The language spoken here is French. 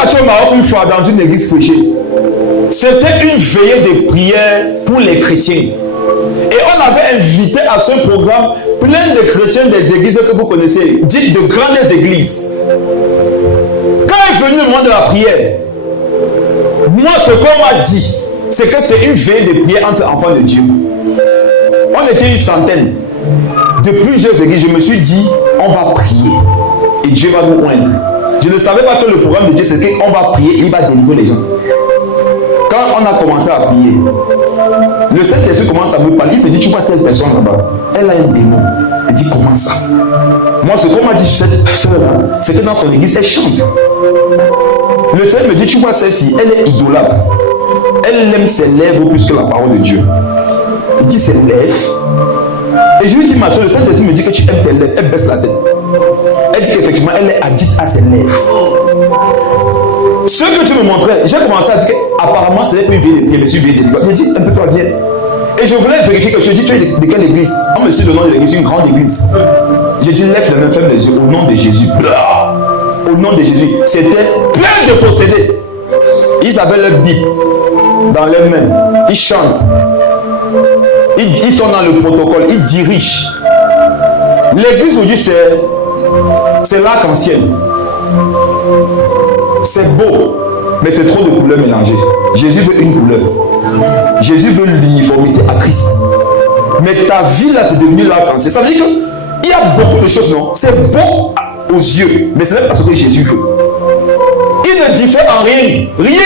parti au Maroc une fois dans une église prêchée. C'était une veillée de prière pour les chrétiens. Et on avait invité à ce programme plein de chrétiens des églises que vous connaissez, dites de grandes églises. Quand est venu le moment de la prière, moi ce qu'on m'a dit, c'est que c'est une veillée de prière entre enfants de Dieu. On était une centaine de plusieurs églises. Je me suis dit, on va prier et Dieu va nous oindre. Je ne savais pas que le programme de Dieu c'est qu'on va prier et il va délivrer les gens. Quand on a commencé à prier, le Saint-Esprit commence à me parler. Il me dit, tu vois telle personne là-bas, elle a un démon. Il dit, comment ça? Moi, ce qu'on m'a dit sur cette soeur-là, c'est que dans son église, elle chante. Le Seigneur me dit, tu vois celle-ci, elle est idolâtre. Elle aime ses lèvres plus que la parole de Dieu. Il dit, ses lèvres. Et je lui dis, ma soeur, le Saint-Esprit me dit que tu aimes tes lèvres. Elle baisse la tête. Elle dit qu'effectivement, elle est addict à ses lèvres. Ce que tu me montrais, j'ai commencé à dire qu'apparemment c'est une vieille de monsieur vieille de j'ai dit un peu toi viens. Et je voulais vérifier que je dis tu es de quelle église? On me dit le nom de l'église, une grande église. J'ai dit lève les mains, ferme les yeux au nom de Jésus. Au nom de Jésus. C'était plein de possédés. Ils avaient leur Bible dans leurs mains. Ils chantent. Ils sont dans le protocole. Ils dirigent. L'église aujourd'hui c'est l'arc-en-ciel. C'est beau, mais c'est trop de couleurs mélangées. Jésus veut une couleur. Jésus veut l'uniformité à Christ. Mais ta vie là, c'est devenu l'arc-en-ciel. Ça veut dire qu'il y a beaucoup de choses, non? C'est beau aux yeux, mais ce n'est pas ce que Jésus veut. Il ne diffère en rien. Rien.